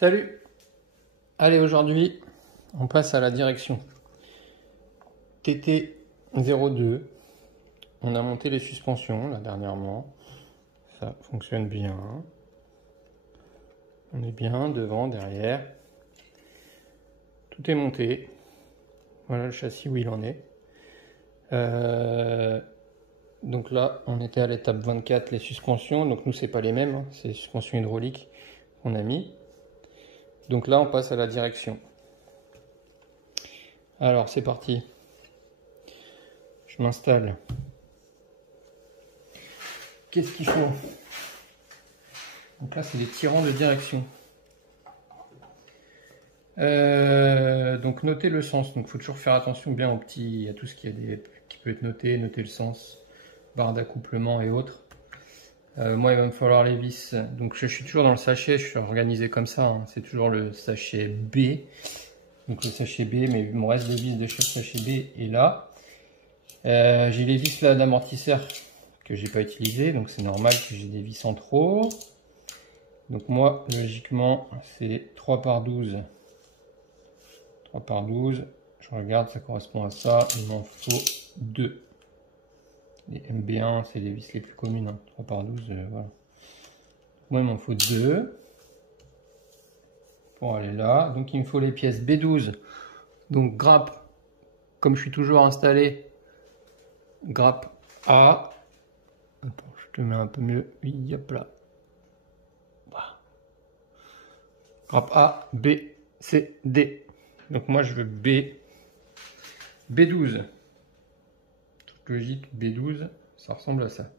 Salut! Allez, aujourd'hui, on passe à la direction TT02. On a monté les suspensions là dernièrement. Ça fonctionne bien. On est bien devant, derrière. Tout est monté. Voilà le châssis où il en est. Donc là, on était à l'étape 24, les suspensions. Donc nous, c'est pas les mêmes, hein. C'est les suspensions hydrauliques qu'on a mis. Donc là, on passe à la direction. Alors, c'est parti. Je m'installe. Qu'est-ce qu'il faut? Donc là, c'est les tirants de direction. Donc notez le sens. Donc il faut toujours faire attention bien à tout ce qui peut être noté. Noter le sens, barre d'accouplement et autres. Moi, il va me falloir les vis. Donc je suis toujours dans le sachet. Je suis organisé comme ça, hein. C'est toujours le sachet B. Donc le sachet B, mais mon reste de vis de chaque sachet B est là. J'ai les vis là d'amortisseur que j'ai pas utilisé, donc c'est normal que j'ai des vis en trop. Donc moi, logiquement, c'est 3 par 12. 3 par 12, je regarde, ça correspond à ça. Il m'en faut 2. Les MB1, c'est les vis les plus communes, hein. 3 par 12, voilà. Moi, il m'en faut 2 pour aller là. Donc, il me faut les pièces B12. Donc, grappe, comme je suis toujours installé, grappe A. Attends, je te mets un peu mieux. Oui, hop là. Voilà. Grappe A, B, C, D. Donc, moi, je veux B12. Toute logique, B12, ça ressemble à ça.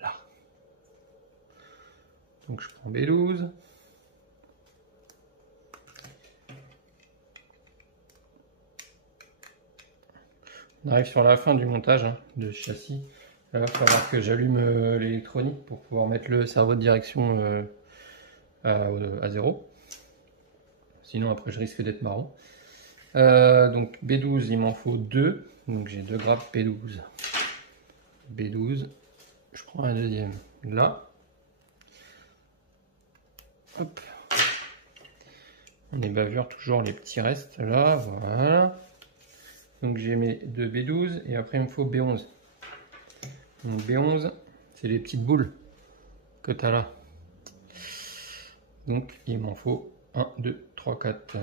Là. Donc, je prends B12. On arrive sur la fin du montage, hein, de châssis. Là, il va falloir que j'allume l'électronique pour pouvoir mettre le servot de direction à 0. Sinon, après, je risque d'être marron. Donc, B12, il m'en faut 2. Donc, j'ai 2 grappes B12. B12. Je prends un deuxième là. Hop. On ébavure toujours les petits restes là. Voilà. Donc j'ai mes 2 B12 et après il me faut B11. Donc B11, c'est les petites boules que tu as là. Donc il m'en faut 1, 2, 3, 4.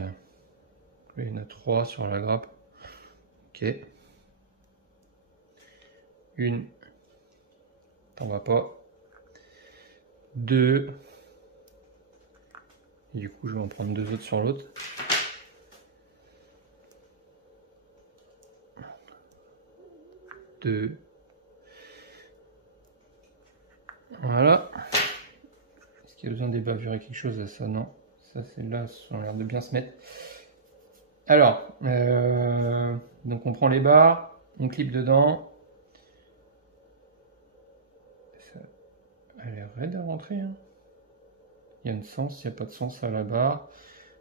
Il y en a 3 sur la grappe. Ok. Une. T'en vas pas. 2. Et du coup je vais en prendre 2 autres sur l'autre. Voilà. Est-ce qu'il y a besoin d'ébavurer quelque chose à ça? Non. Ça, c'est là, ça a l'air de bien se mettre. Alors, donc on prend les barres, on clip dedans. Ça a l'air raide à rentrer, hein. Il y a un sens, il n'y a pas de sens à la barre.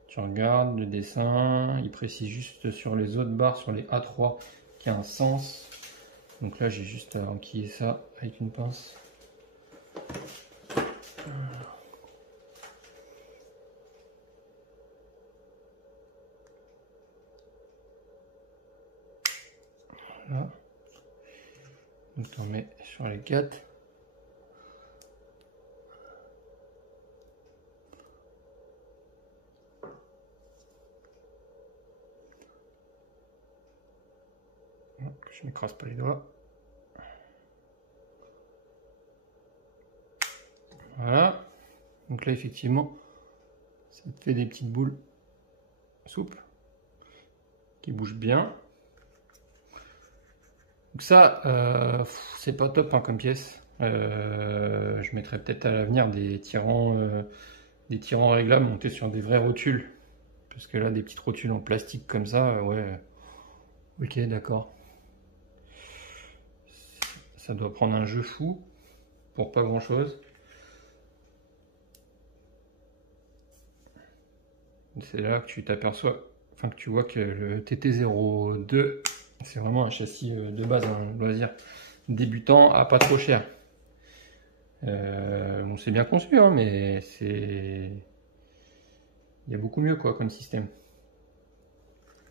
Tu regardes le dessin, il précise juste sur les autres barres, sur les A3, qu'il y a un sens. Donc là, j'ai juste à enquiller ça avec une pince. Voilà. Donc on met sur les 4. Je m'écrase pas les doigts. Voilà. Donc là, effectivement, ça te fait des petites boules souples qui bougent bien. Donc ça, c'est pas top, hein, comme pièce. Je mettrai peut-être à l'avenir des tirants réglables montés sur des vrais rotules. Parce que là, des petites rotules en plastique comme ça, ouais. Ok, d'accord. Ça doit prendre un jeu fou pour pas grand chose. C'est là que tu t'aperçois, enfin que tu vois que le TT02, c'est vraiment un châssis de base, un loisir débutant à pas trop cher. Bon, c'est bien conçu, hein, mais il y a beaucoup mieux quoi comme système.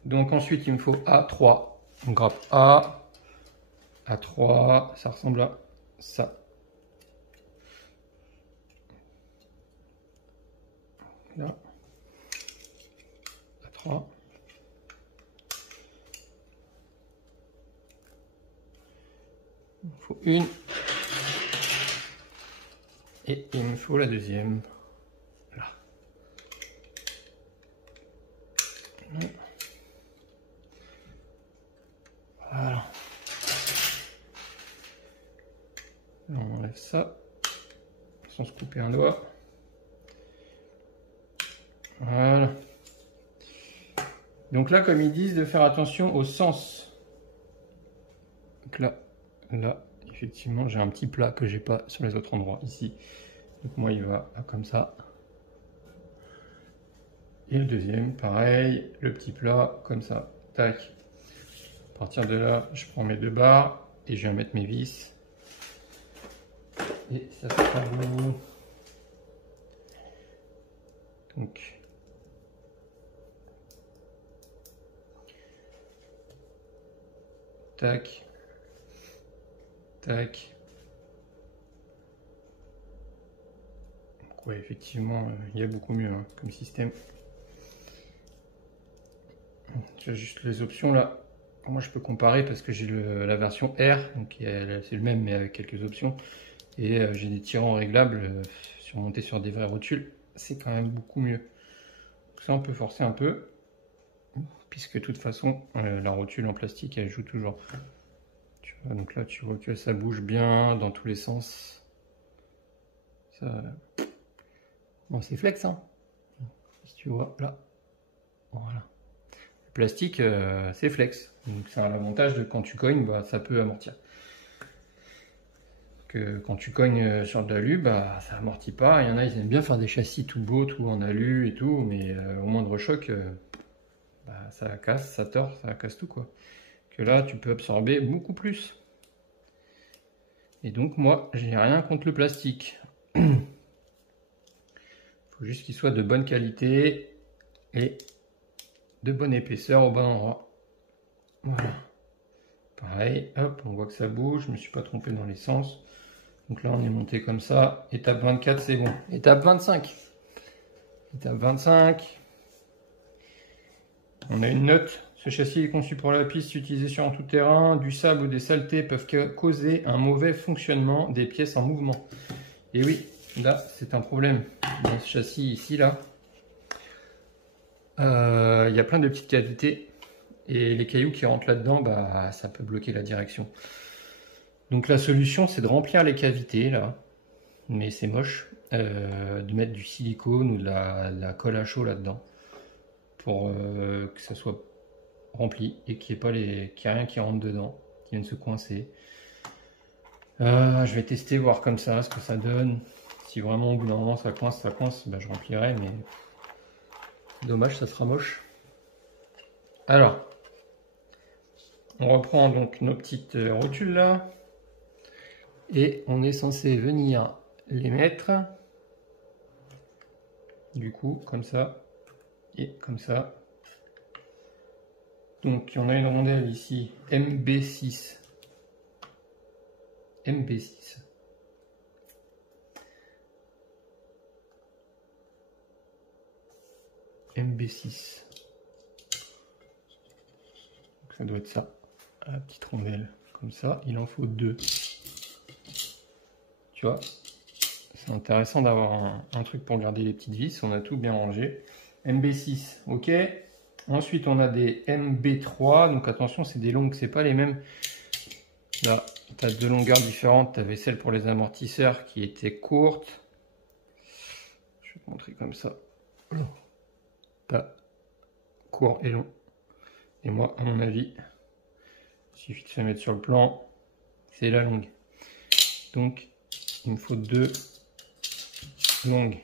Donc ensuite il me faut A3. On grappe A3, ça ressemble à ça. Là. A3. Il me faut une. Et il me faut la deuxième. Là. Voilà. On enlève ça sans se couper un doigt. Voilà. Donc là, comme ils disent, de faire attention au sens. Donc là, effectivement, j'ai un petit plat que j'ai pas sur les autres endroits ici. Donc moi, il va comme ça. Et le deuxième, pareil, le petit plat comme ça. Tac. À partir de là, je prends mes 2 barres et je viens mettre mes vis. Et ça sera bon. Donc. Tac. Tac. Donc ouais, effectivement, il y a beaucoup mieux hein, comme système. J'ai juste les options là. Moi je peux comparer parce que j'ai la version R, donc c'est le même mais avec quelques options. Et j'ai des tirants réglables surmontés sur des vraies rotules. C'est quand même beaucoup mieux. Donc ça on peut forcer un peu. Puisque de toute façon la rotule en plastique elle joue toujours. Tu vois, donc là tu vois que ça bouge bien dans tous les sens. Ça... Bon c'est flex hein. Si tu vois là. Voilà. Le plastique c'est flex. Donc c'est un avantage de quand tu cognes, bah, ça peut amortir. Que quand tu cognes sur de l'alu, bah ça amortit pas. Il y en a ils aiment bien faire des châssis tout beaux, tout en alu et tout, mais au moindre choc, bah, ça casse, ça tord, ça casse tout quoi. Que là tu peux absorber beaucoup plus. Et donc moi j'ai rien contre le plastique. Il faut juste qu'il soit de bonne qualité et de bonne épaisseur au bon endroit. Voilà. Pareil, hop, on voit que ça bouge, je me suis pas trompé dans les sens. Donc là on est monté comme ça. Étape 24 c'est bon. Étape 25. Étape 25. On a une note. Ce châssis est conçu pour la piste utilisée sur un tout-terrain. Du sable ou des saletés peuvent causer un mauvais fonctionnement des pièces en mouvement. Et oui, là c'est un problème. Dans ce châssis ici là, il y a plein de petites cavités. Et les cailloux qui rentrent là-dedans, bah, ça peut bloquer la direction. Donc la solution, c'est de remplir les cavités, là. Mais c'est moche. De mettre du silicone ou de la colle à chaud là-dedans. Pour que ça soit rempli et qu'il n'y ait rien qui rentre dedans, qui vienne se coincer. Je vais tester, voir comme ça, ce que ça donne. Si vraiment au bout d'un moment ça coince, bah, je remplirai, mais dommage, ça sera moche. Alors, on reprend donc nos petites rotules là. Et on est censé venir les mettre. Du coup, comme ça. Et comme ça. Donc, on a une rondelle ici. MB6. MB6. MB6. Donc, ça doit être ça. La petite rondelle. Comme ça. Il en faut 2. Tu vois, c'est intéressant d'avoir un truc pour garder les petites vis. On a tout bien rangé. MB6, ok. Ensuite, on a des MB3. Donc attention, c'est des longues, c'est pas les mêmes. Là, tu as 2 longueurs différentes. Tu avais celle pour les amortisseurs qui était courte. Je vais te montrer comme ça. Pas court et long. Et moi, à mon avis, il suffit de se mettre sur le plan. C'est la longue. Donc, il me faut 2 longues.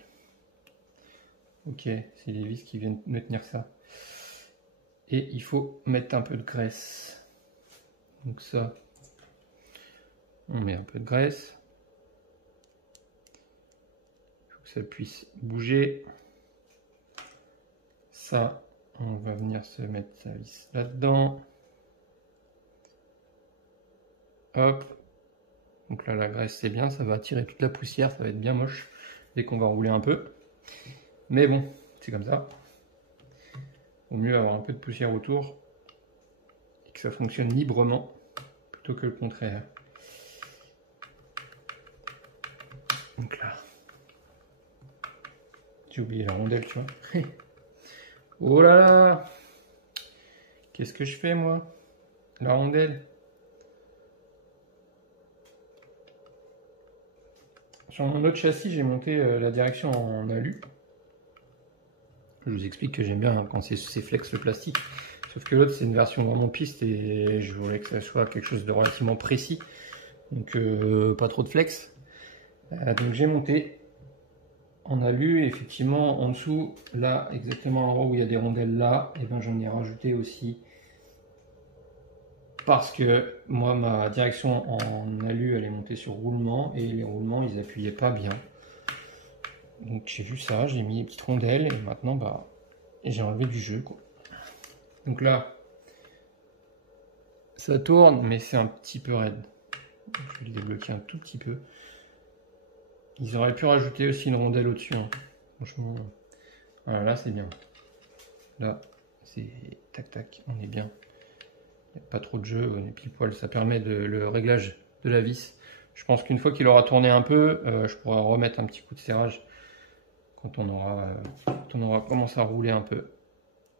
Ok, c'est les vis qui viennent me tenir ça. Et il faut mettre un peu de graisse. Donc ça, on met un peu de graisse. Il faut que ça puisse bouger. ça, on va venir se mettre sa vis là-dedans. Hop. Donc là, la graisse, c'est bien, ça va attirer toute la poussière, ça va être bien moche dès qu'on va rouler un peu. Mais bon, c'est comme ça. Vaut mieux avoir un peu de poussière autour et que ça fonctionne librement plutôt que le contraire. Donc là, j'ai oublié la rondelle, tu vois. Oh là là! Qu'est-ce que je fais, moi? La rondelle. Sur mon autre châssis, j'ai monté la direction en alu. Je vous explique que j'aime bien quand c'est flex le plastique. Sauf que l'autre, c'est une version vraiment piste et je voulais que ça soit quelque chose de relativement précis. Donc pas trop de flex. Donc j'ai monté en alu et effectivement en dessous, là, exactement en haut où il y a des rondelles là, et ben j'en ai rajouté aussi. Parce que moi, ma direction en alu, elle est montée sur roulement et les roulements, ils appuyaient pas bien. Donc j'ai vu ça, j'ai mis les petites rondelles et maintenant, bah, j'ai enlevé du jeu, quoi. Donc là, ça tourne, mais c'est un petit peu raide. Donc, je vais le débloquer un tout petit peu. Ils auraient pu rajouter aussi une rondelle au-dessus, hein. Franchement, voilà, là c'est bien. Là, c'est tac tac, on est bien. Il n'y a pas trop de jeu, on est pile poil. Ça permet le réglage de la vis. Je pense qu'une fois qu'il aura tourné un peu, je pourrai remettre un petit coup de serrage quand on aura commencé à rouler un peu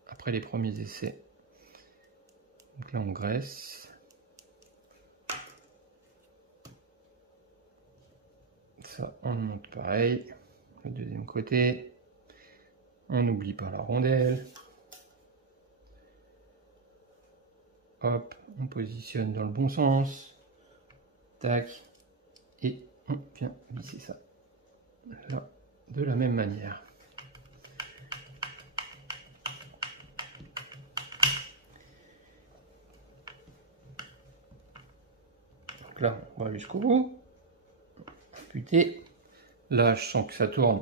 après les premiers essais. Donc là, on graisse. Ça, on monte pareil. Le deuxième côté. On n'oublie pas la rondelle. Hop, on positionne dans le bon sens. Tac. Et on vient visser ça. Là, de la même manière. Donc là, on va jusqu'au bout. Putain. Là, je sens que ça tourne,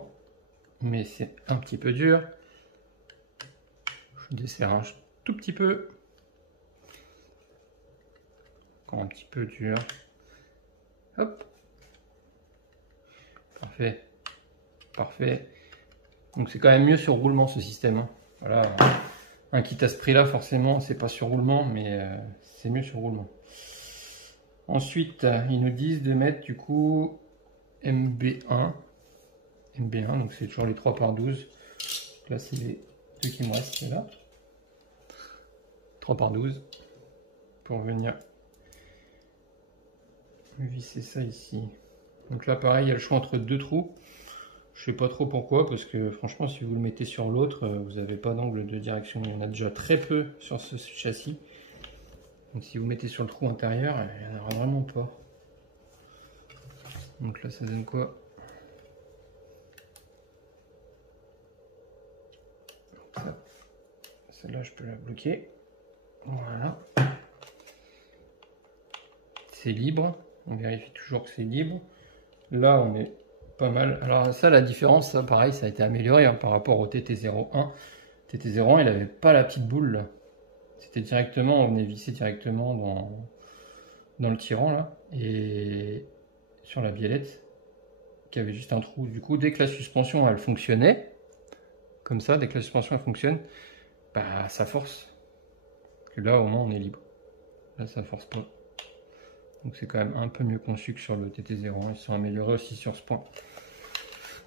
mais c'est un petit peu dur. Je desserre un tout petit peu. Encore un petit peu dur. Hop. Parfait. Parfait. Donc c'est quand même mieux sur roulement ce système, hein. Voilà. Un kit à ce prix-là, forcément, c'est pas sur roulement, mais c'est mieux sur roulement. Ensuite, ils nous disent de mettre du coup MB1. MB1, donc c'est toujours les 3x12. Là, c'est les deux qui me restent, là. 3x12. Pour venir visser ça ici. Donc là, pareil, il y a le choix entre deux trous. Je sais pas trop pourquoi, parce que franchement, si vous le mettez sur l'autre, vous n'avez pas d'angle de direction. Il y en a déjà très peu sur ce châssis. Donc si vous mettez sur le trou intérieur, il n'y en aura vraiment pas. Donc là, ça donne quoi? Celle-là, je peux la bloquer. Voilà. C'est libre. On vérifie toujours que c'est libre. Là, on est pas mal. Alors ça, la différence, ça, pareil, ça a été amélioré, hein, par rapport au TT01. TT01, il n'avait pas la petite boule là. C'était directement, on venait visser directement dans le tirant là. Et sur la biellette, qui avait juste un trou. Du coup, dès que la suspension, elle fonctionnait, comme ça, dès que la suspension, elle fonctionne, bah, ça force. Et là, au moins, on est libre. Là, ça force pas. Donc c'est quand même un peu mieux conçu que sur le TT01. Ils sont améliorés aussi sur ce point.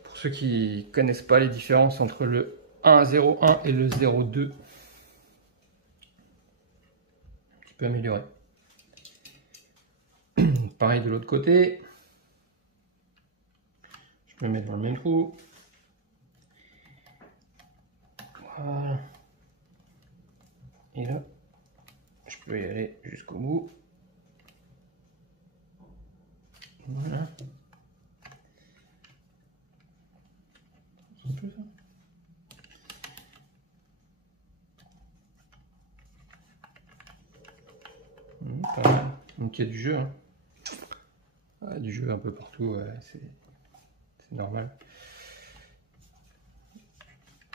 Pour ceux qui connaissent pas les différences entre le 1.01 et le 0.2, un petit peu amélioré. Pareil de l'autre côté. Je peux me mettre dans le même trou. Voilà. Et là, je peux y aller jusqu'au bout. Voilà. Un peu ça. Pas mal. Donc il y a du jeu, hein. Ah, du jeu un peu partout, ouais, c'est normal.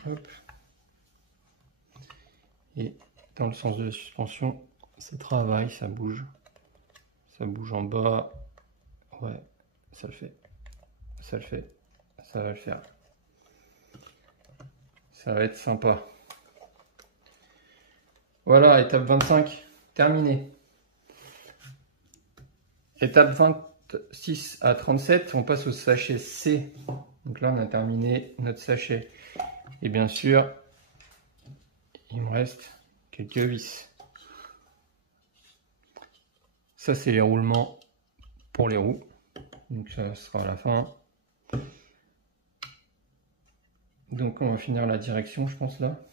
Hop. Et dans le sens de la suspension, ça travaille, ça bouge. Ça bouge en bas. Ouais, ça le fait. Ça le fait. Ça va le faire. Ça va être sympa. Voilà, étape 25, terminée. Étape 26 à 37, on passe au sachet C. Donc là, on a terminé notre sachet. Et bien sûr, il me reste quelques vis. Ça, c'est les roulements pour les roues. Donc ça sera à la fin. Donc on va finir la direction, je pense, là.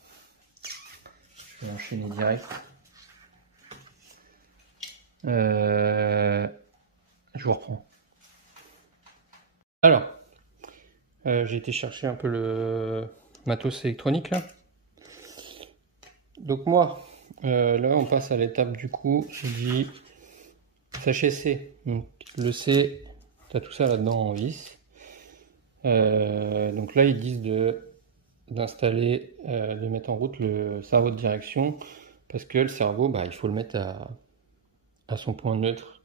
Je vais enchaîner direct. Je vous reprends. Alors, j'ai été chercher un peu le matos électronique, là. Donc moi, là, on passe à l'étape du coup, j'ai dit sachet C. Donc, le C, tu as tout ça là-dedans en vis. Donc là, ils disent d'installer, de mettre en route le cerveau de direction, parce que le cerveau, il faut le mettre à son point neutre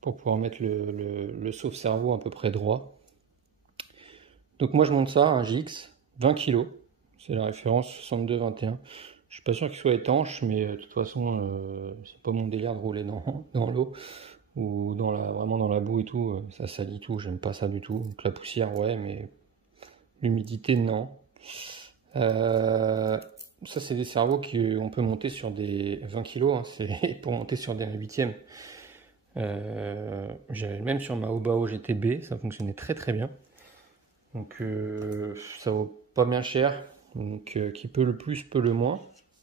pour pouvoir mettre le sauve-cerveau à peu près droit. Donc moi je monte ça, un GX, 20 kg, c'est la référence 62-21. Je suis pas sûr qu'il soit étanche, mais de toute façon, c'est pas mon délire de rouler dans l'eau ou vraiment dans la boue et tout, ça salit tout, j'aime pas ça du tout. Donc la poussière, ouais, mais l'humidité, non. Ça, c'est des cerveaux qu'on peut monter sur des 20 kg, hein, c'est pour monter sur des 8e. J'avais le même sur ma Obao GTB, ça fonctionnait très très bien. Donc ça vaut pas bien cher, donc qui peut le plus peut le moins.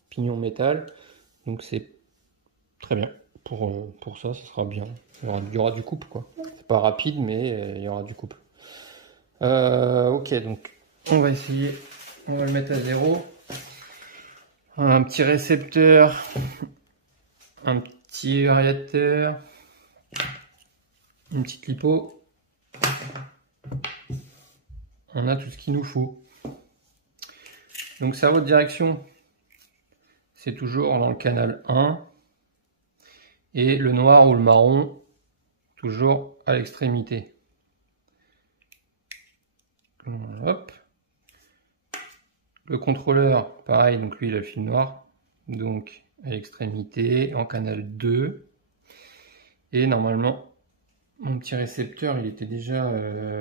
Pignon métal, donc c'est très bien pour ça, ça sera bien. Il y aura du couple quoi. C'est pas rapide, mais il y aura du couple. Ok, donc on va essayer, on va le mettre à 0. Un petit récepteur, un petit variateur, une petite lipo. On a tout ce qu'il nous faut. Donc cerveau de direction, c'est toujours dans le canal 1. Et le noir ou le marron, toujours à l'extrémité. Hop. Le contrôleur, pareil, donc lui il a le fil noir. Donc à l'extrémité, en canal 2. Et normalement, mon petit récepteur, il était déjà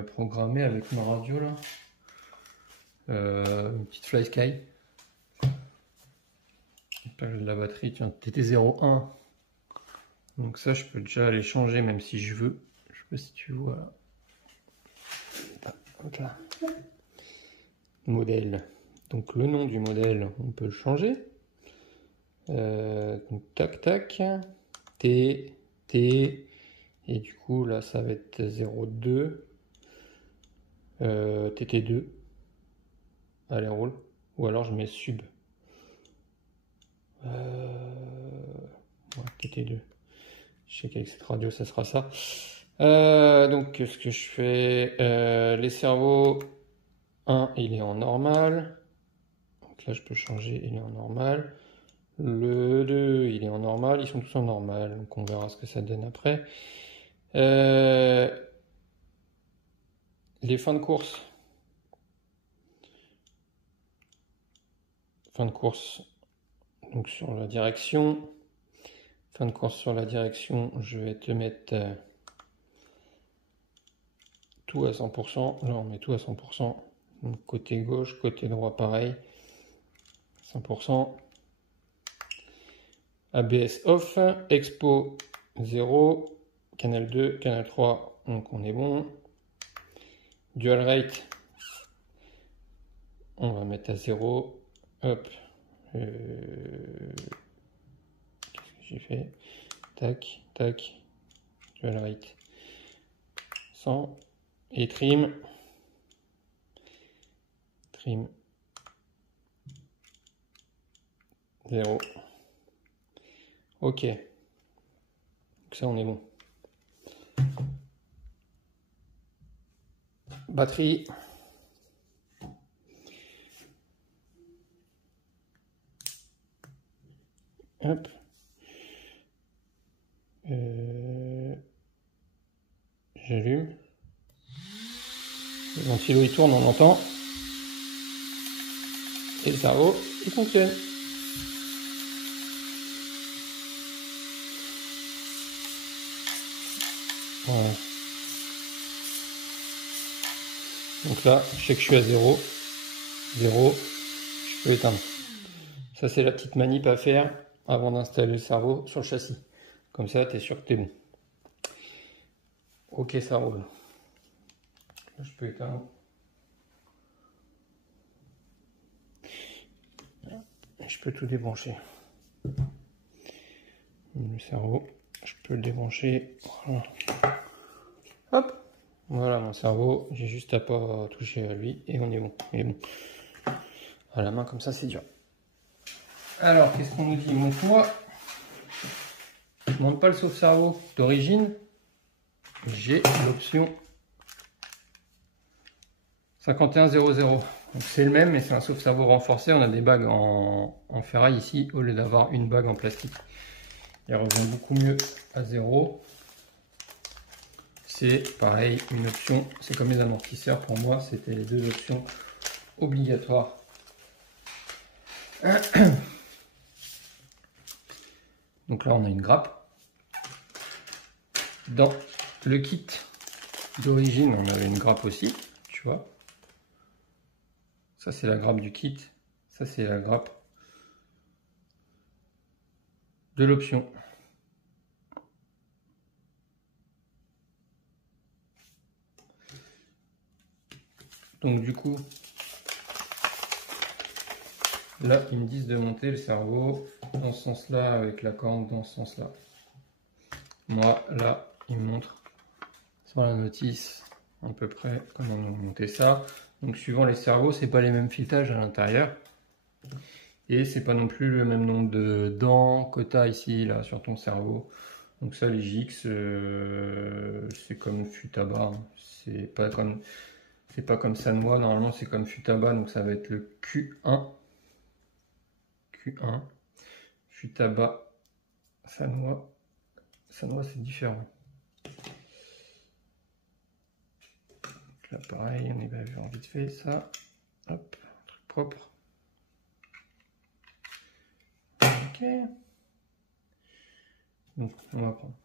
programmé avec ma radio là. Une petite Fly Sky. Page de la batterie, tiens, TT01. Donc ça, je peux déjà aller changer même si je veux. Je sais pas si tu vois. Hop là. Modèle. Donc le nom du modèle, on peut le changer. Donc tac tac. T. Et du coup là, ça va être 02. TT2. Allez, roule. Ou alors je mets sub. Ouais, TT2. Je sais qu'avec cette radio, ça sera ça. Donc, ce que je fais, les cerveaux, 1, il est en normal. Donc là, je peux changer, il est en normal. Le 2, il est en normal. Ils sont tous en normal. Donc, on verra ce que ça donne après. Les fins de course. Fin de course, donc sur la direction. Fin de course sur la direction, je vais te mettre tout à 100%. Là, on met tout à 100%. Donc, côté gauche, côté droit, pareil. 100%. ABS off. Expo 0. Canal 2, canal 3. Donc, on est bon. Dual rate. On va mettre à 0. Hop. Qu'est-ce que j'ai fait? Tac, tac. Dual rate. 100. Et trim. Trim. 0. Ok. Donc ça, on est bon. Batterie. Hop. J'allume. Le ventilo il tourne, on l'entend. Et le cerveau, il fonctionne. Voilà. Donc là, je sais que je suis à 0. 0, je peux éteindre. Ça, c'est la petite manip à faire avant d'installer le cerveau sur le châssis. Comme ça, tu es sûr que tu es bon. Ok, ça roule. Là, je peux éteindre. Je peux tout débrancher. Le cerveau, je peux le débrancher. Voilà. Hop, voilà mon cerveau. J'ai juste à pas toucher à lui et on est bon. Il est bon. À la main comme ça, c'est dur. Alors, qu'est-ce qu'on nous dit? Donc moi, je ne demande pas le sauve-cerveau d'origine. J'ai l'option 5100. Donc c'est le même, mais c'est un sauve-cerveau renforcé. On a des bagues en ferraille ici, au lieu d'avoir une bague en plastique. Il revient beaucoup mieux à 0. C'est pareil, une option. C'est comme les amortisseurs. Pour moi, c'était les deux options obligatoires. Donc là, on a une grappe. Dans le kit d'origine, on avait une grappe aussi, tu vois. Ça, c'est la grappe du kit. Ça, c'est la grappe de l'option. Donc du coup, là, ils me disent de monter le cerveau dans ce sens-là, avec la corne dans ce sens-là. Moi, là, ils me montrent sur la notice à peu près comment monter ça. Donc suivant les cerveaux, c'est pas les mêmes filettages à l'intérieur. Et c'est pas non plus le même nombre de dents que tu as ici, là, sur ton cerveau. Donc ça, les GX, c'est comme Futaba. Hein. C'est pas comme Sanwa. Normalement, c'est comme Futaba. Donc ça va être le Q1. Q1. Futaba. Sanwa. Sanwa, c'est différent. Donc là, pareil, on est bien vu en vite fait, ça. Hop, un truc propre. Ok. Donc, on va prendre.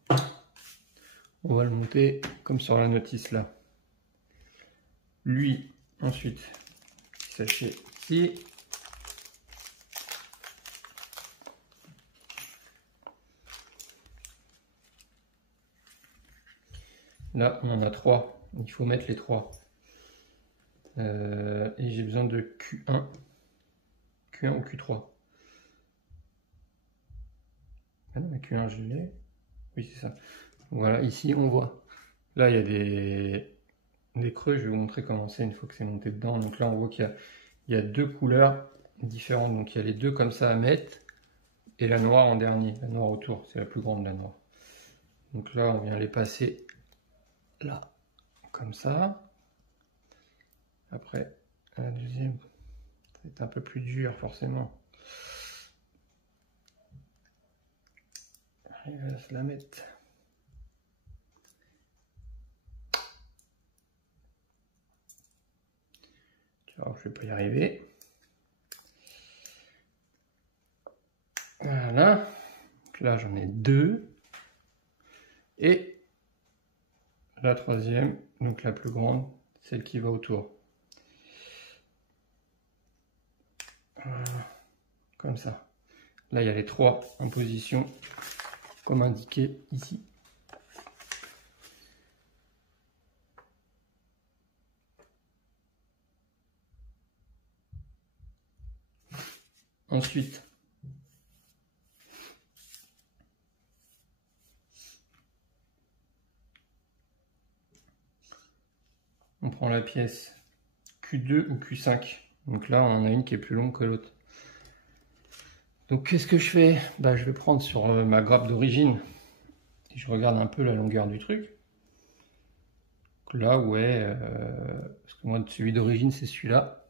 On va le monter comme sur la notice là. Lui, ensuite, sachet ici. Là, on en a 3. Il faut mettre les 3. Et j'ai besoin de Q1. Q1 ou Q3. Ah non, mais Q1, je l'ai. Oui, c'est ça. Voilà, ici, on voit. Là, il y a des creux. Je vais vous montrer comment c'est une fois que c'est monté dedans. Donc là, on voit qu'il y a deux couleurs différentes. Donc il y a les deux comme ça à mettre. Et la noire en dernier. La noire autour. C'est la plus grande, la noire. Donc là, on vient les passer là. Comme ça. Après, la deuxième, c'est un peu plus dur forcément. Il va se la mettre. Tu vois, je vais pas y arriver. Voilà. Donc là, j'en ai 2. Et la troisième, donc la plus grande, celle qui va autour. Voilà. Comme ça. Là, il y a les 3 en position, comme indiqué ici. Ensuite, on prend la pièce Q2 ou Q5. Donc là, on en a une qui est plus longue que l'autre. Donc qu'est-ce que je fais? Bah, je vais prendre sur ma grappe d'origine. Et je regarde un peu la longueur du truc. Donc là, ouais, parce que moi, celui d'origine, c'est celui-là.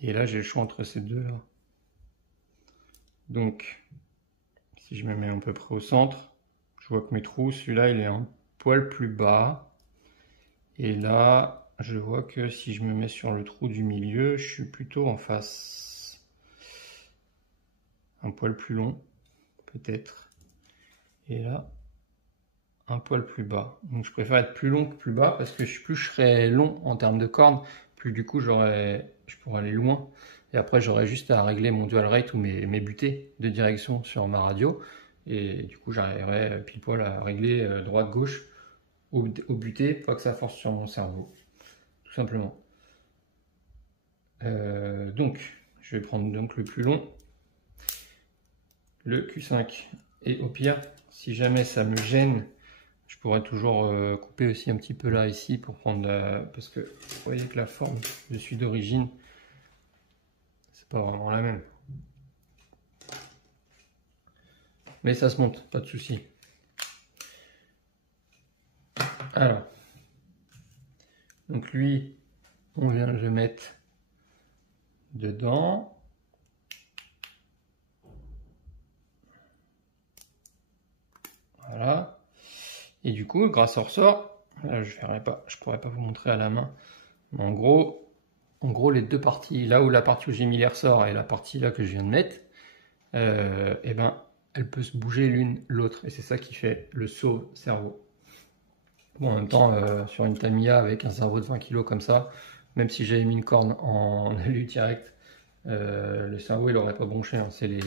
Et là, j'ai le choix entre ces deux-là. Donc, si je me mets à peu près au centre, je vois que mes trous, celui-là, il est un poil plus bas. Et là, je vois que si je me mets sur le trou du milieu, je suis plutôt en face. Un poil plus long, peut-être. Et là, un poil plus bas. Donc je préfère être plus long que plus bas parce que plus je serai long en termes de cordes, plus du coup je pourrai aller loin. Et après j'aurai juste à régler mon dual rate ou mes butées de direction sur ma radio. Et du coup j'arriverai pile poil à régler droite-gauche au butée, pas que ça force sur mon cerveau. Tout simplement. Donc je vais prendre donc le plus long, le Q5. Et au pire, si jamais ça me gêne, je pourrais toujours couper aussi un petit peu là, ici, pour prendre parce que vous voyez que la forme je suis d'origine, c'est pas vraiment la même. Mais ça se monte, pas de souci. Alors, donc lui, on vient de le mettre dedans. Voilà. Et du coup, grâce au ressort, là, je pourrais pas vous montrer à la main. Mais en gros, les deux parties, là où la partie où j'ai mis les ressorts et la partie là que je viens de mettre, et ben, elle peut se bouger l'une l'autre. Et c'est ça qui fait le sauve-cerveau. Bon, en même temps, sur une Tamiya avec un cerveau de 20 kg comme ça, même si j'avais mis une corne en alu direct, le cerveau il aurait pas bronché. Hein. C'est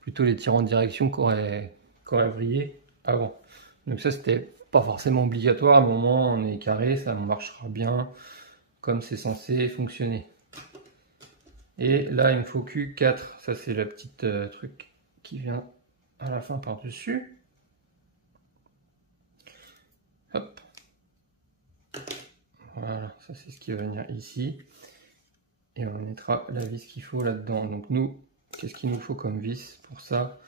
plutôt les tirants de direction qui auraient vrillé avant. Donc ça c'était pas forcément obligatoire, mais au moins on est carré, ça marchera bien comme c'est censé fonctionner. Et là il me faut Q4, ça c'est la petite truc qui vient à la fin par-dessus. Hop. Voilà, ça c'est ce qui va venir ici. Et on mettra la vis qu'il faut là-dedans. Donc nous, qu'est-ce qu'il nous faut comme vis pour ça?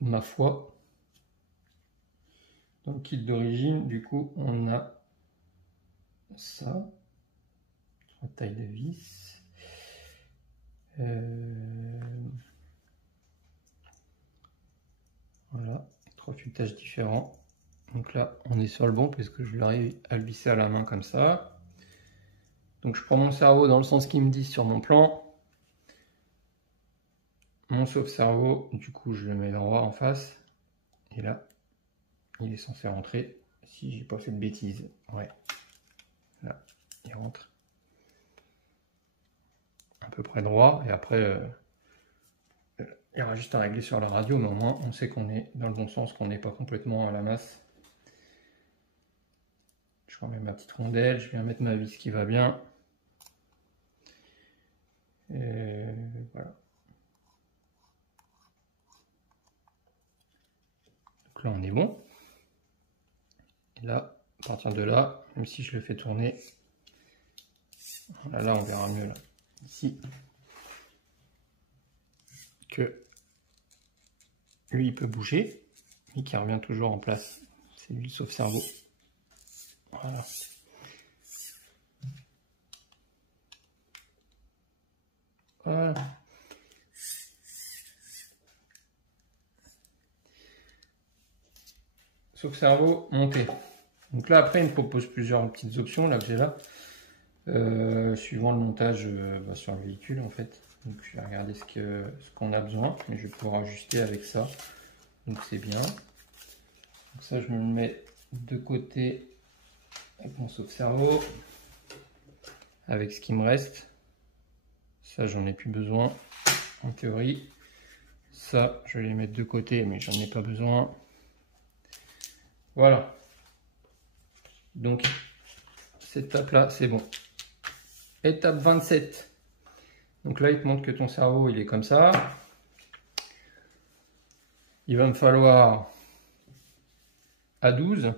Ma foi, dans le kit d'origine, du coup, on a ça. 3 tailles de vis. Voilà, 3 fuitages différents. Donc là, on est sur le bon parce que je l'arrive à le visser à la main comme ça. Donc je prends mon cerveau dans le sens qu'il me dit sur mon plan. Mon sauve-cerveau, du coup, je le mets droit en face. Et là, il est censé rentrer si j'ai pas fait de bêtises. Ouais. Là, il rentre à peu près droit. Et après, il y aura juste à régler sur la radio. Mais au moins, on sait qu'on est dans le bon sens, qu'on n'est pas complètement à la masse. Je remets ma petite rondelle. Je viens mettre ma vis qui va bien. Et voilà. Donc là, on est bon. Et là, à partir de là, même si je le fais tourner, là on verra mieux là. Ici, que lui il peut bouger, mais qui revient toujours en place. C'est lui le sauve-cerveau. Voilà. Voilà. Sauve-cerveau monté. Donc là après il me propose plusieurs petites options là que j'ai là. Suivant le montage sur le véhicule en fait. Donc je vais regarder ce qu'on a besoin, mais je vais pouvoir ajuster avec ça. Donc c'est bien. Donc ça je me le mets de côté avec mon sauve-cerveau. Avec ce qui me reste. Ça j'en ai plus besoin en théorie. Ça je vais les mettre de côté mais j'en ai pas besoin. Voilà. Donc cette étape là c'est bon. Étape 27. Donc là, il te montre que ton cerveau, il est comme ça. Il va me falloir A12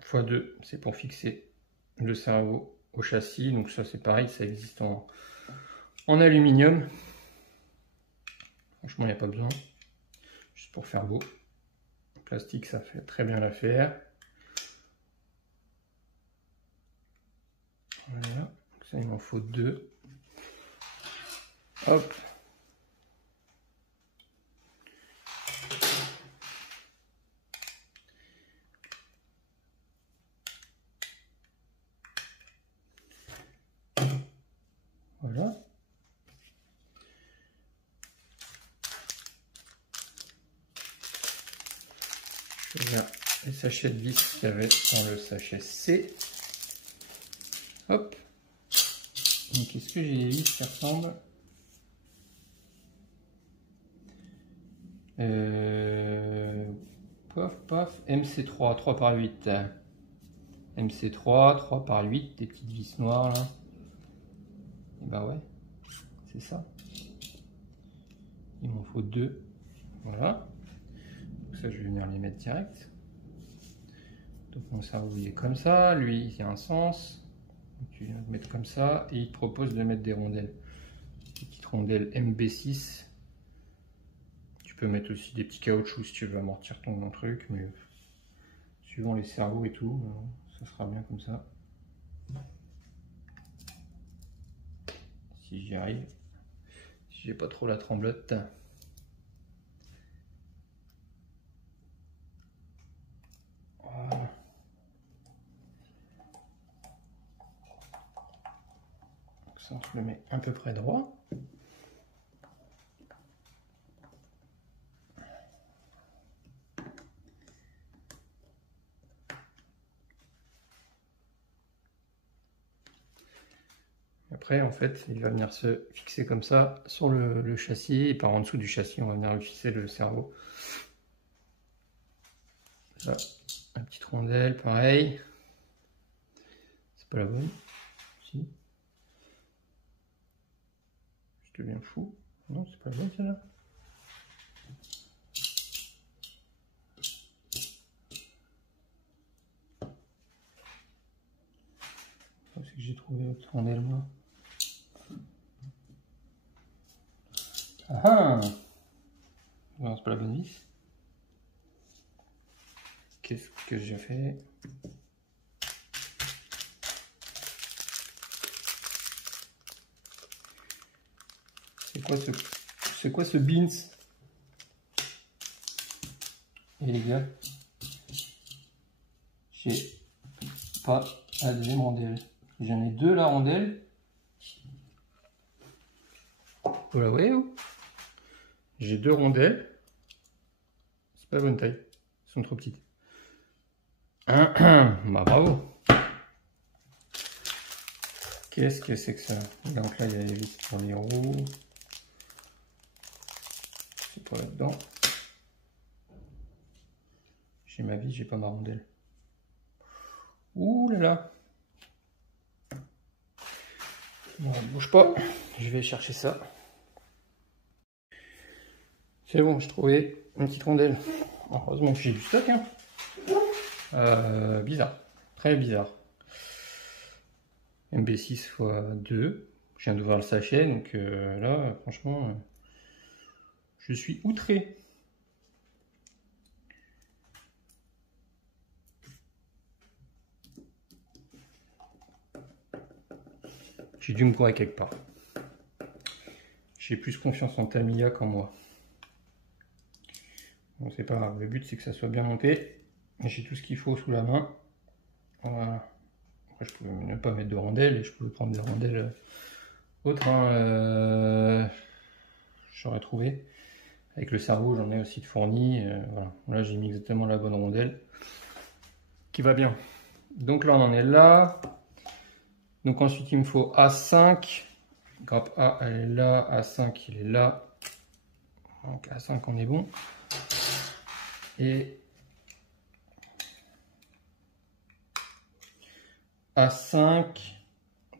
x 2, c'est pour fixer le cerveau au châssis. Donc ça, c'est pareil, ça existe en aluminium. Franchement, il n'y a pas besoin. Juste pour faire beau. En plastique, ça fait très bien l'affaire. Voilà, Ça, il m'en faut 2. Hop. Voilà. Je viens les sachets de vis qu'il y avait dans le sachet C. Hop. Donc, est-ce que j'ai les vis qui ressemblent? Paf, paf. MC3, 3 par 8. MC3, 3 par 8, des petites vis noires là. Et bah ouais, c'est ça. Il m'en faut 2. Voilà. Donc ça, je vais venir les mettre direct. Donc mon cerveau il est comme ça, lui il y a un sens. Donc, tu viens de mettre comme ça et il te propose de mettre des rondelles. Des petites rondelles MB6. Tu peux mettre aussi des petits caoutchoucs si tu veux amortir ton truc, mais suivant les cerveaux et tout, ça sera bien comme ça. Si j'y arrive, si j'ai pas trop la tremblote. Voilà. Donc ça, on se le met à peu près droit. Après, en fait, il va venir se fixer comme ça sur le châssis, et par en dessous du châssis, on va venir lui fixer le cerveau. Là, une petite rondelle, pareil. C'est pas la bonne. Si. Je deviens fou. Non, c'est pas la bonne celle-là. C'est que j'ai trouvé l'autre rondelle, moi. Ah ah! Non, c'est pas la bonne vis. Qu'est-ce que j'ai fait? C'est quoi ce beans? Et les gars, j'ai pas la deuxième rondelle. J'en ai 2 la rondelle. Vous la voyez où? J'ai 2 rondelles. C'est pas la bonne taille. Elles sont trop petites. Bah bravo. Qu'est-ce que c'est que ça? Donc là il y a les vis pour les roues. C'est pas là-dedans. J'ai ma vis, j'ai pas ma rondelle. Ouh là là. Bon, bouge pas. Je vais chercher ça. C'est bon, j'ai trouvé une petite rondelle. Heureusement que j'ai du stock. Hein. Bizarre. Très bizarre. MB6 x 2. Je viens d'ouvrir le sachet, donc là, franchement, je suis outré. J'ai dû me courir quelque part. J'ai plus confiance en Tamiya qu'en moi. Bon, c'est pas grave, le but c'est que ça soit bien monté. J'ai tout ce qu'il faut sous la main. Voilà. Après, je pouvais ne pas mettre de rondelles et je pouvais prendre des rondelles autres. Hein, j'aurais trouvé. Avec le cerveau, j'en ai aussi de fourni. Voilà. Là, j'ai mis exactement la bonne rondelle qui va bien. Donc là, on en est là. Donc ensuite, il me faut A5. Grappe A, elle est là. A5, il est là. Donc A5, on est bon. Et A5,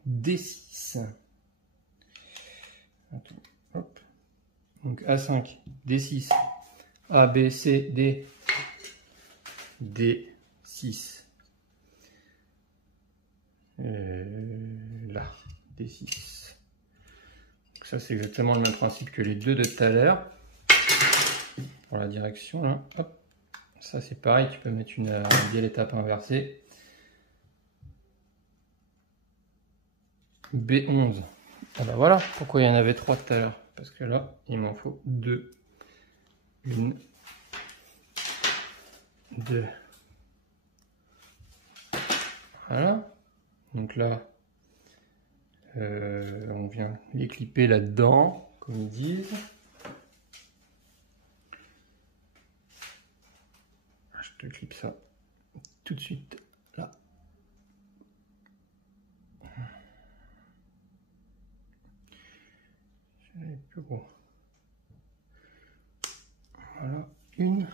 D6. Attends, hop. Donc A5, D6, A, B, C, D, D6. Là, D6. Donc ça, c'est exactement le même principe que les deux de tout à l'heure. Pour la direction, là. Hop. Ça, c'est pareil, tu peux mettre une bielle étape inversée. B11. Ah bah voilà pourquoi il y en avait 3 tout à l'heure. Parce que là, il m'en faut 2. 1, 2. Voilà. Donc là, on vient les clipper là-dedans, comme ils disent. Je te clip ça tout de suite là. Plus gros. Voilà, une.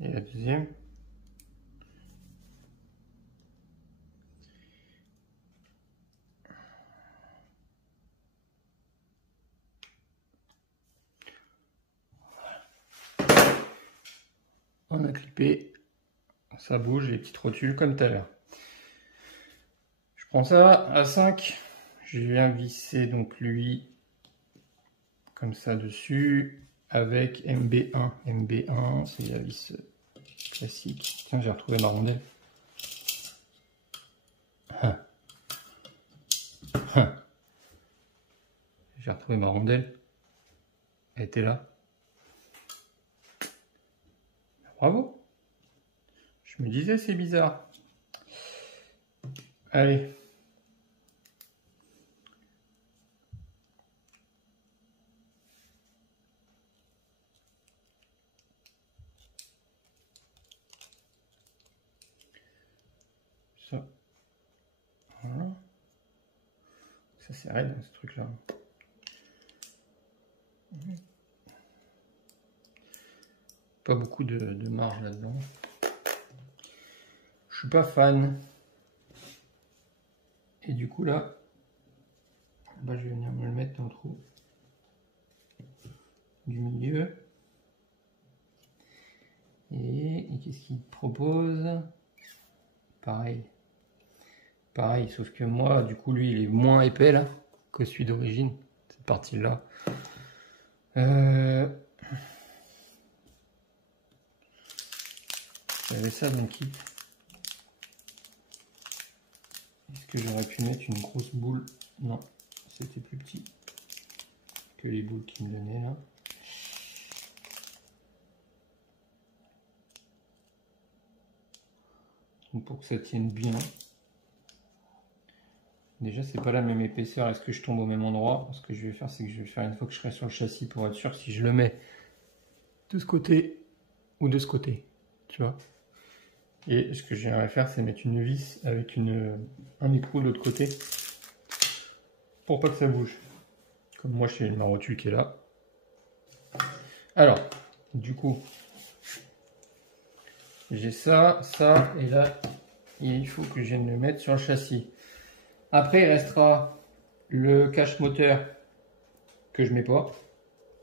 Et la deuxième. On a clippé. Ça bouge, les petites rotules comme tout à l'heure. Je prends ça à 5. Je viens visser donc lui comme ça dessus avec MB1. MB1, c'est la vis classique. Tiens, j'ai retrouvé ma rondelle. J'ai retrouvé ma rondelle. Elle était là. Bravo. Je me disais, c'est bizarre. Allez. Ça. Voilà. Ça c'est raide, ce truc-là. Pas beaucoup de marge là-dedans. Je suis pas fan. Et du coup là, bah, je vais venir me le mettre dans le trou du milieu. Et qu'est-ce qu'il propose? Pareil. Pareil, sauf que moi, du coup, lui, il est moins épais là que celui d'origine. Cette partie-là. J'avais ça dans le kit. Est-ce que j'aurais pu mettre une grosse boule? Non, c'était plus petit que les boules qu'il me donnaient là. Donc pour que ça tienne bien. Déjà, c'est pas la même épaisseur. Est-ce que je tombe au même endroit? Ce que je vais faire, c'est que je vais faire une fois que je serai sur le châssis pour être sûr si je le mets de ce côté ou de ce côté. Tu vois? Et ce que j'aimerais faire, c'est mettre une vis avec un écrou de l'autre côté pour pas que ça bouge. Comme moi, j'ai ma rotule qui est là. Alors, du coup, j'ai ça, ça, et là, il faut que je vienne le mettre sur le châssis. Après, il restera le cache moteur que je mets pas,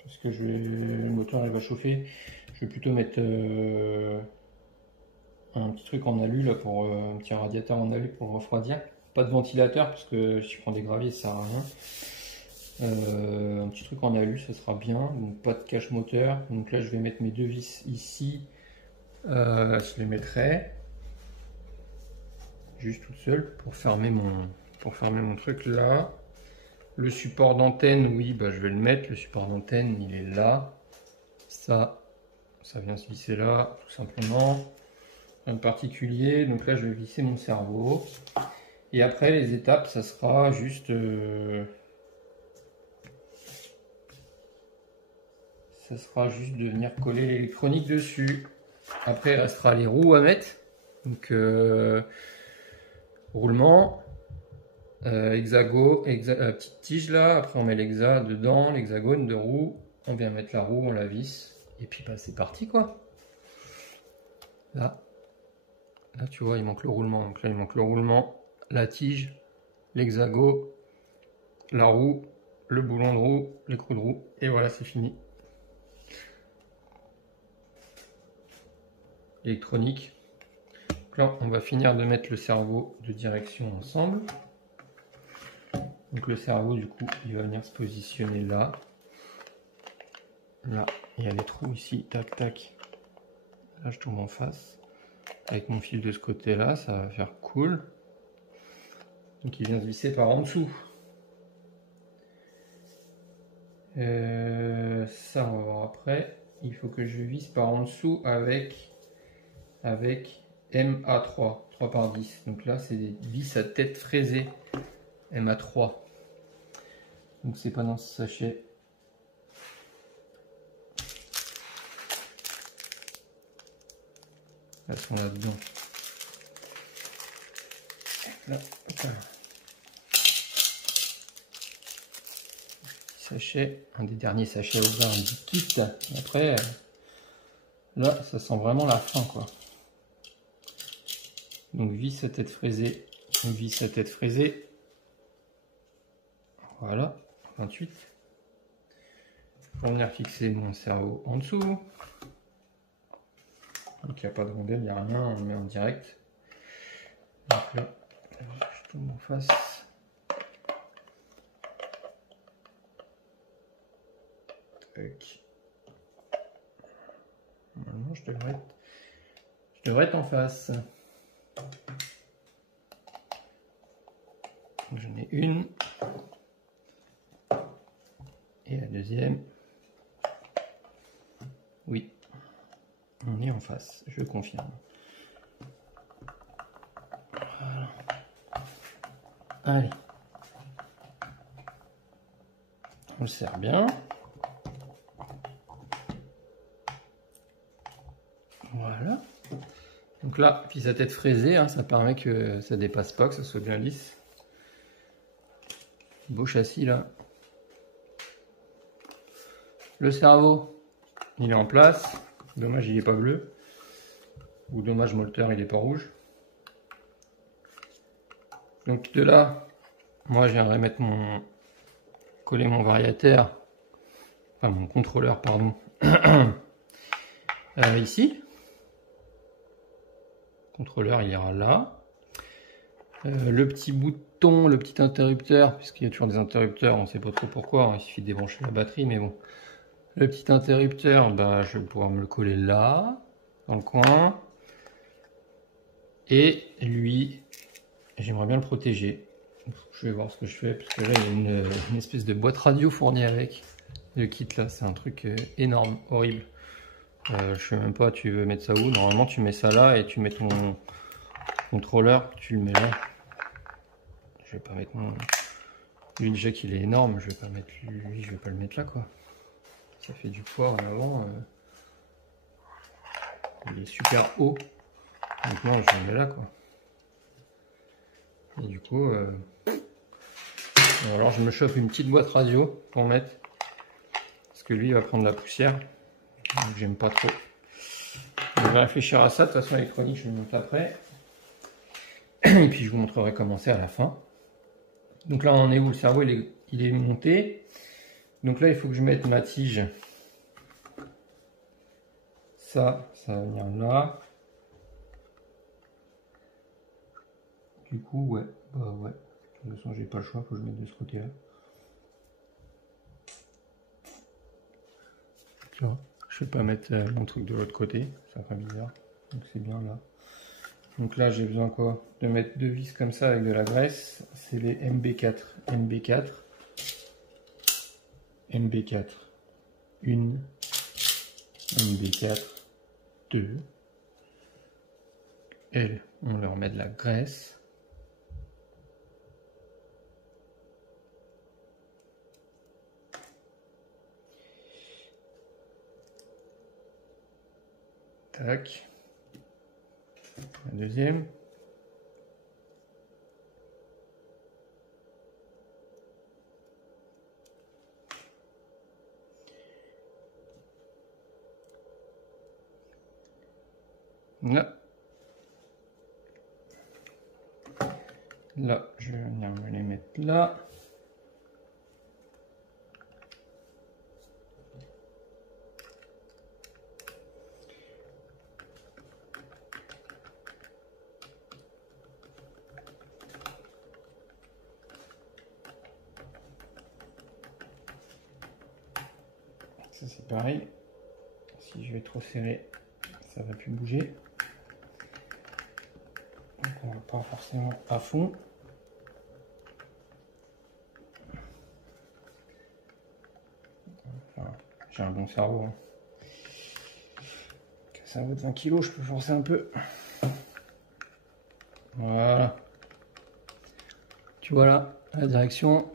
parce que le moteur il va chauffer. Je vais plutôt mettre un petit truc en alu là pour un petit radiateur en alu pour refroidir. Pas de ventilateur parce que si je prends des graviers ça sert à rien. Un petit truc en alu ça sera bien. Donc pas de cache moteur. Donc là je vais mettre mes deux vis ici. Je les mettrai juste toute seule pour fermer mon truc là. Le support d'antenne, oui, bah, je vais le mettre. Le support d'antenne, il est là. Ça vient se visser là, tout simplement. Rien de particulier. Donc là, je vais visser mon cerveau. Et après, les étapes, ça sera juste... ça sera juste de venir coller l'électronique dessus. Après, il restera les roues à mettre. Donc, roulement. Petite tige là, après on met l'hexa dedans, l'hexagone de roue, on vient mettre la roue, on la visse, et puis bah, c'est parti quoi. Là tu vois il manque le roulement, donc là il manque le roulement, la tige, l'hexago, la roue, le boulon de roue, l'écrou de roue, et voilà c'est fini. Électronique. Donc là on va finir de mettre le cerveau de direction ensemble. Donc le cerveau du coup il va venir se positionner là. Là il y a les trous ici, tac tac. Là je tombe en face. Avec mon fil de ce côté là, ça va faire cool. Donc il vient se visser par en dessous. Ça on va voir après. Il faut que je visse par en dessous avec MA3, 3 par 10. Donc là c'est des vis à tête fraisée MA3. Donc c'est pas dans ce sachet. Elles sont là-dedans. Là, voilà. Sachet, un des derniers sachets ouverts du kit. Après, là, ça sent vraiment la fin, quoi. Donc vis à tête fraisée, vis à tête fraisée. Voilà, 28. Je vais venir fixer mon cerveau en dessous. Donc il n'y a pas de rondelle, il n'y a rien, on le met en direct. Donc là, je tourne en face. Tac. Normalement, je devrais être en face. J'en ai une. Et la deuxième. Oui. On est en face, je confirme. Voilà. Allez. On le serre bien. Voilà. Donc là, puis sa tête fraisée, hein, ça permet que ça dépasse pas, que ça soit bien lisse. Beau châssis là. Le cerveau, il est en place. Dommage, il n'est pas bleu. Ou dommage, moteur, il n'est pas rouge. Donc de là, moi je viendrai mettre coller mon variateur, enfin mon contrôleur, pardon, ici. Le contrôleur, il ira là. Le petit bouton, le petit interrupteur, puisqu'il y a toujours des interrupteurs, on ne sait pas trop pourquoi, hein, il suffit de débrancher la batterie, mais bon. Le petit interrupteur, bah, je vais pouvoir me le coller là, dans le coin. Et lui, j'aimerais bien le protéger. Je vais voir ce que je fais, parce que là, il y a une espèce de boîte radio fournie avec. Le kit là, c'est un truc énorme, horrible. Je sais même pas, tu veux mettre ça où? Normalement, tu mets ça là et tu mets ton contrôleur, tu le mets là. Je vais pas mettre mon... Lui déjà qu'il est énorme, je vais pas mettre lui, je vais pas le mettre là quoi. Ça fait du poids en avant. Il est super haut. Donc non, je le mets là quoi. Et du coup, alors je me chauffe une petite boîte radio pour mettre. Parce que lui il va prendre la poussière. Donc j'aime pas trop. Je vais réfléchir à ça. De toute façon, l'électronique, je le monte après. Et puis je vous montrerai comment c'est à la fin. Donc là, on est où? Le cerveau, il est monté. Donc là, il faut que je mette ma tige. Ça va venir là. Du coup, ouais. Bah ouais. De toute façon, j'ai pas le choix, faut que je mette de ce côté-là. Je vais pas mettre mon truc de l'autre côté, ça fait bizarre. Donc c'est bien là. Donc là, j'ai besoin quoi? De mettre deux vis comme ça avec de la graisse. C'est les MB4. MB4. MB4. Une. MB4. Deux. Elles, on leur met de la graisse. Tac. La deuxième. Là. Là, je vais venir me les mettre là. Ça c'est pareil. Si je vais trop serrer, ça va plus bouger. Donc on va pas forcément à fond. Enfin, j'ai un bon cerveau. Hein. Un cerveau de 20 kg, je peux forcer un peu. Voilà. Tu vois là, la direction,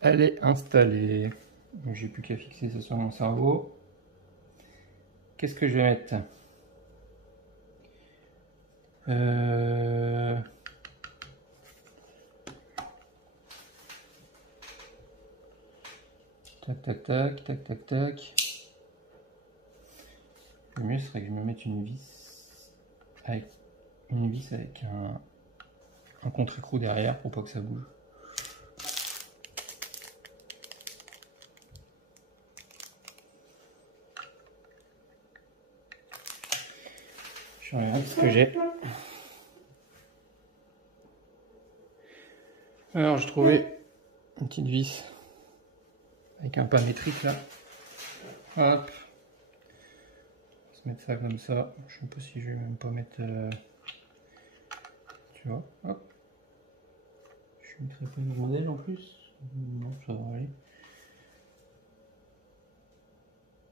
elle est installée. Donc j'ai plus qu'à fixer ça sur mon cerveau. Qu'est-ce que je vais mettre? Tac, tac, tac, tac, tac, tac. Le mieux serait que je me mette une vis avec un contre-écrou derrière pour pas que ça bouge. Je regarde ce que j'ai. Alors j'ai trouvé une petite vis avec un pas métrique là. Hop. On va se mettre ça comme ça. Je sais pas si je vais même pas mettre. Tu vois. Hop. Je mettrai pas une rondelle en plus. Non, ça va aller.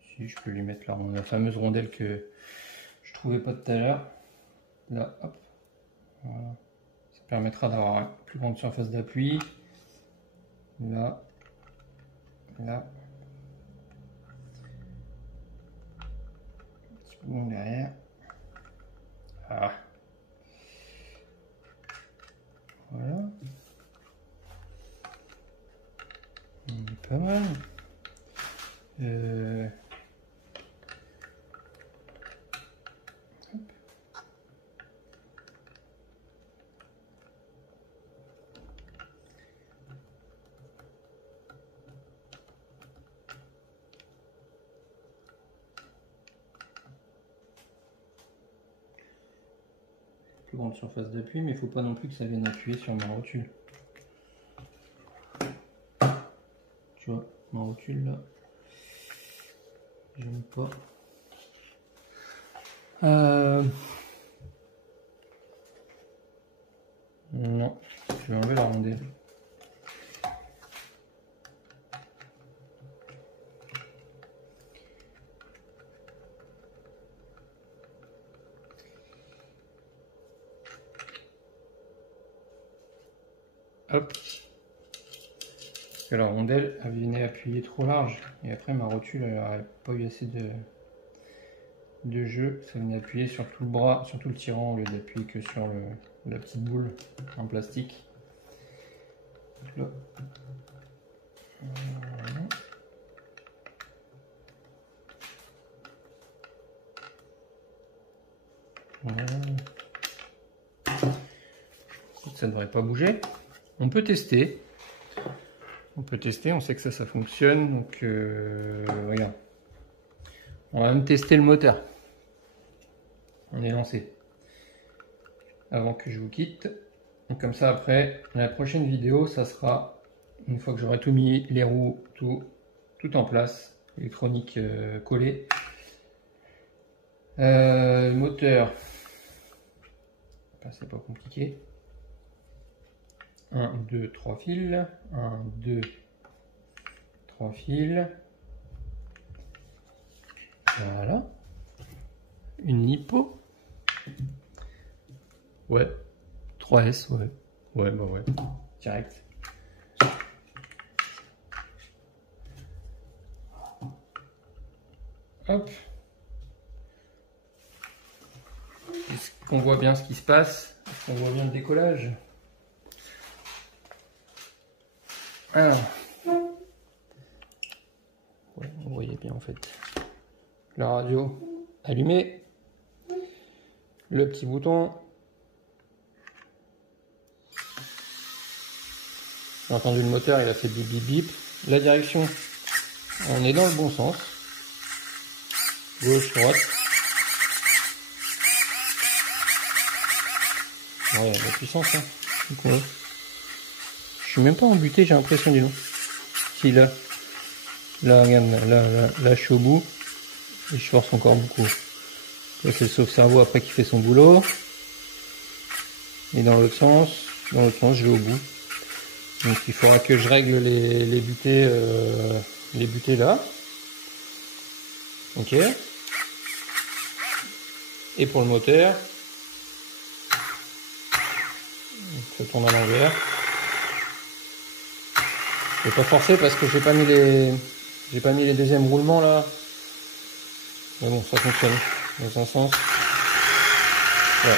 Si je peux lui mettre la fameuse rondelle que je trouvais pas tout à l'heure. Là, hop. Voilà. Ça permettra d'avoir une plus grande surface d'appui. Là. Là. Un petit boulon derrière. Ah. Voilà. Pas mal. Plus grande surface d'appui, mais il ne faut pas non plus que ça vienne appuyer sur ma rotule. Tu vois, ma rotule là, j'aime pas. Non, je vais enlever la rondelle. Hop. Parce que la rondelle, elle venait appuyer trop large. Et après, ma rotule, elle n'aurait pas eu assez de jeu. Ça venait appuyer sur tout le bras, sur tout le tirant, au lieu d'appuyer que sur la petite boule en plastique. Donc là. Voilà. Ça ne devrait pas bouger. On peut tester. On sait que ça fonctionne. Donc regarde. On va même tester le moteur. On est lancé. Avant que je vous quitte. Donc comme ça après, la prochaine vidéo, ça sera une fois que j'aurai tout mis, les roues, tout en place, électronique collée. Moteur. C'est pas compliqué. 1, 2, 3 fils. 1, 2, 3 fils. Voilà. Une lipo. Ouais. 3S, ouais. Ouais, bah ouais. Direct. Hop. Est-ce qu'on voit bien ce qui se passe? Est-ce qu'on voit bien le décollage? Alors. Ouais, on voyait bien en fait. La radio allumée. Le petit bouton. J'ai entendu le moteur, il a fait bip bip bip. La direction, on est dans le bon sens. Gauche, droite. Ouais, la puissance, hein. Ouais. Je suis même pas embuté, j'ai l'impression du nom. Si, là. Là, regarde, là, je suis au bout. Et je force encore beaucoup. Là, c'est le sauve-cerveau après qui fait son boulot. Et dans l'autre sens, je vais au bout. Donc il faudra que je règle les butées là. Ok. Et pour le moteur, ça tourne à l'envers. Je vais pas forcer parce que j'ai pas mis les deuxièmes roulements là. Mais bon, ça fonctionne dans un sens. Ouais.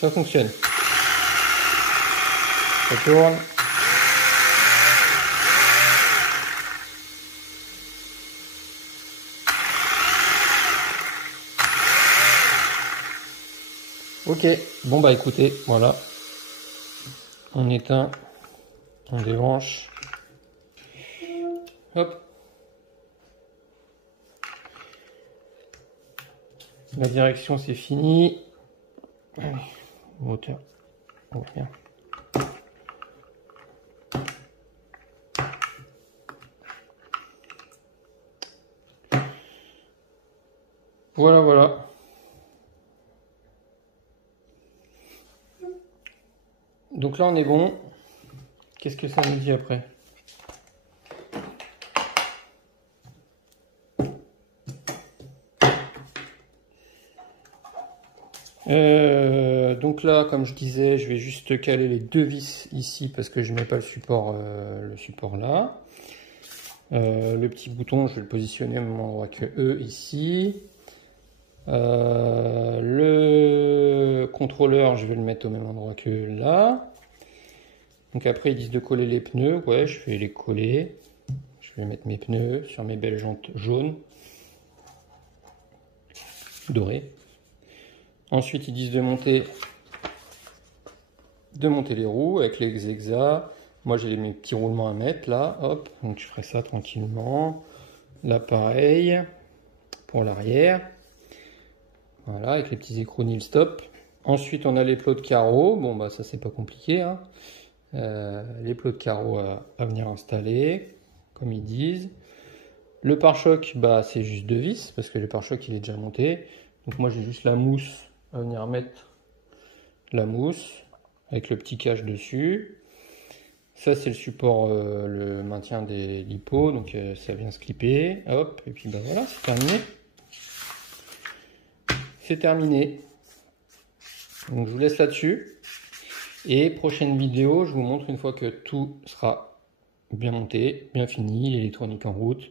Ça fonctionne. Ça tourne. Ok, bon bah écoutez, voilà. On éteint, on débranche. Hop. La direction c'est fini. Allez, moteur. On va bien. Voilà, voilà. Donc là on est bon. Qu'est-ce que ça nous dit après? Donc là, comme je disais, je vais juste caler les deux vis ici parce que je mets pas le support là. Le petit bouton, je vais le positionner au même endroit que eux ici. Le contrôleur, je vais le mettre au même endroit que là. Donc après, ils disent de coller les pneus. Ouais, je vais les coller. Je vais mettre mes pneus sur mes belles jantes jaunes, dorées. Ensuite, ils disent de monter les roues avec les hexas. Moi, j'ai mes petits roulements à mettre là. Hop, donc je ferai ça tranquillement. Là, pareil pour l'arrière. Voilà, avec les petits écrous nil stop. Ensuite, on a les plots de carreaux. Bon, bah ça, c'est pas compliqué, hein. Les plots de carreaux à venir installer, comme ils disent. Le pare-choc, bah c'est juste deux vis parce que le pare-choc il est déjà monté. Donc moi j'ai juste la mousse à venir mettre, la mousse avec le petit cache dessus. Ça c'est le support, le maintien des lipos, donc ça vient se clipper. Hop, et puis bah voilà, c'est terminé. C'est terminé. Donc je vous laisse là-dessus. Et prochaine vidéo, je vous montre une fois que tout sera bien monté, bien fini, l'électronique en route,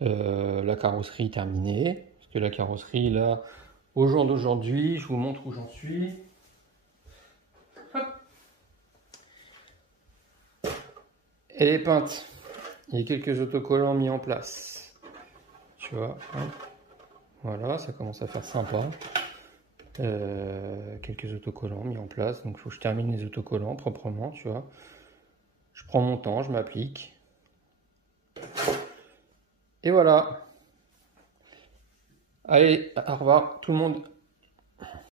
la carrosserie terminée. Parce que la carrosserie, là, au jour d'aujourd'hui, je vous montre où j'en suis. Hop. Elle est peinte. Il y a quelques autocollants mis en place. Tu vois, hein. Voilà, ça commence à faire sympa. Quelques autocollants mis en place. Donc il faut que je termine les autocollants proprement, tu vois. Je prends mon temps, je m'applique. Et voilà. Allez, au revoir tout le monde.